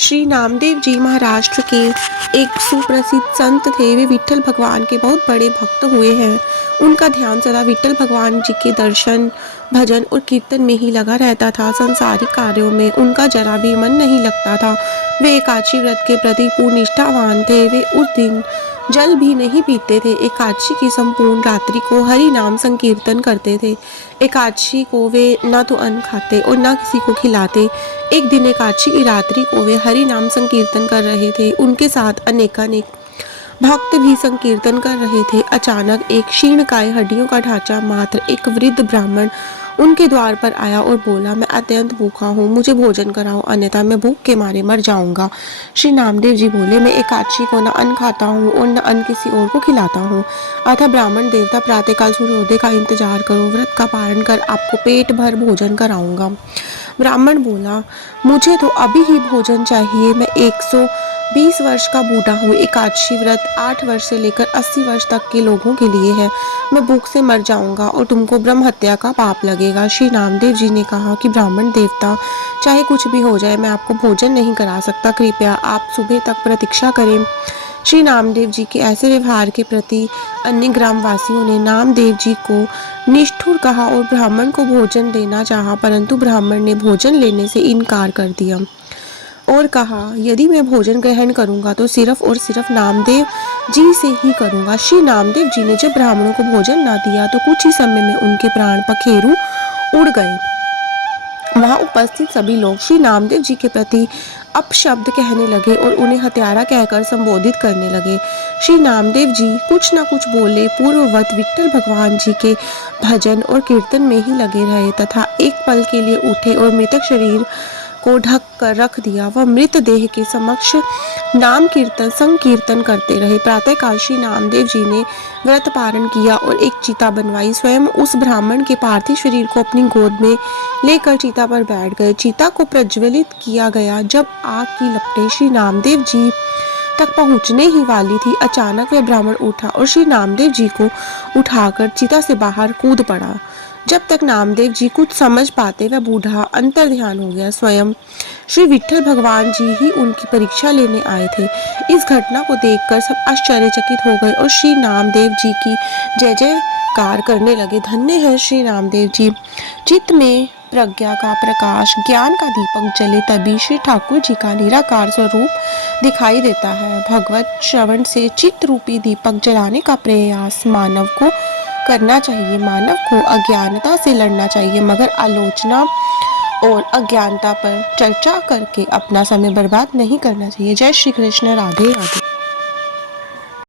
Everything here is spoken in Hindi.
श्री नामदेव जी महाराष्ट्र के एक सुप्रसिद्ध संत थे। वे विट्ठल भगवान के बहुत बड़े भक्त हुए हैं। उनका ध्यान सदा विट्ठल भगवान जी के दर्शन, भजन और कीर्तन में ही लगा रहता था। संसारिक कार्यों में उनका जरा भी मन नहीं लगता था। वे एकादशी व्रत के प्रति पूर्ण निष्ठावान थे। वे उस दिन जल भी नहीं पीते थे। एकादशी की संपूर्ण रात्रि को हरि नाम संकीर्तन करते थे। एकादशी को वे न तो अन्न खाते और न किसी को खिलाते। एक दिन एकादशी की रात्रि को वे हरि नाम संकीर्तन कर रहे थे। उनके साथ अनेकानेक भक्त भी संकीर्तन कर रहे थे। अचानक एक क्षीणकाय हड्डियों का ढांचा मात्र एक वृद्ध ब्राह्मण उनके द्वार पर आया और बोला, मैं अत्यंत भूखा हूँ, मुझे भोजन कराओ, अन्यथा मैं भूख के मारे मर जाऊंगा। श्री नामदेव जी बोले, मैं एकादशी को न अन्न खाता हूँ और न अन्न किसी और को खिलाता हूँ। अतः ब्राह्मण देवता, प्रातःकाल सूर्योदय का इंतजार करो, व्रत का पारण कर आपको पेट भर भोजन कराऊंगा। ब्राह्मण बोला, मुझे तो अभी ही भोजन चाहिए, मैं 120 वर्ष का बूढ़ा हूँ। एकादशी व्रत 8 वर्ष से लेकर 80 वर्ष तक के लोगों के लिए है। मैं भूख से मर जाऊंगा और तुमको ब्रह्म हत्या का पाप लगेगा। श्री नामदेव जी ने कहा कि ब्राह्मण देवता, चाहे कुछ भी हो जाए, मैं आपको भोजन नहीं करा सकता, कृपया आप सुबह तक प्रतीक्षा करें। श्री नामदेव जी के ऐसे व्यवहार के प्रति अन्य ग्रामवासियों ने नामदेव जी को निष्ठुर कहा और ब्राह्मण को भोजन देना चाहा, परंतु ब्राह्मण ने भोजन लेने से इनकार कर दिया और कहा, यदि मैं भोजन ग्रहण करूंगा तो सिर्फ और सिर्फ नामदेव जी से ही करूंगा। श्री नामदेव जी ने जब ब्राह्मणों को भोजन ना दिया तो कुछ ही समय में उनके प्राण पखेरु उड़ गए। वहां उपस्थित सभी लोग श्री नामदेव जी के प्रति अपशब्द कहने लगे और उन्हें हत्यारा कहकर संबोधित करने लगे। श्री नामदेव जी कुछ न कुछ बोले पूर्ववत विट्ठल भगवान जी के भजन और कीर्तन में ही लगे रहे तथा एक पल के लिए उठे और मृतक शरीर को ढक कर रख दिया। वह मृत देह के समक्ष नाम कीर्तन संकीर्तन करते रहे। प्रातःकाल श्री नामदेव जी ने व्रत पारण किया और एक चिता बनवाई। स्वयं उस ब्राह्मण के पार्थिव शरीर को अपनी गोद में लेकर चिता पर बैठ गए। चिता को प्रज्वलित किया गया। जब आग की लपटें श्री नामदेव जी तक पहुंचने ही वाली थी, अचानक वह ब्राह्मण उठा और श्री नामदेव जी को उठाकर चिता से बाहर कूद पड़ा। जब तक नामदेव जी कुछ समझ पाते, वह बूढ़ा अंतर ध्यान हो गया। स्वयं श्री विट्ठल भगवान जी ही उनकी परीक्षा लेने आए थे। इस घटना को देखकर सब आश्चर्यचकित हो गए और श्री नामदेव जी की जय जयकार करने लगे। धन्य है श्री नामदेव जी। चित्त में प्रज्ञा का प्रकाश, ज्ञान का दीपक जले तभी श्री ठाकुर जी का निराकार स्वरूप दिखाई देता है। भगवत श्रवण से चित्त रूपी दीपक जलाने का प्रयास मानव को करना चाहिए। मानव को अज्ञानता से लड़ना चाहिए, मगर आलोचना और अज्ञानता पर चर्चा करके अपना समय बर्बाद नहीं करना चाहिए। जय श्री कृष्ण। राधे राधे।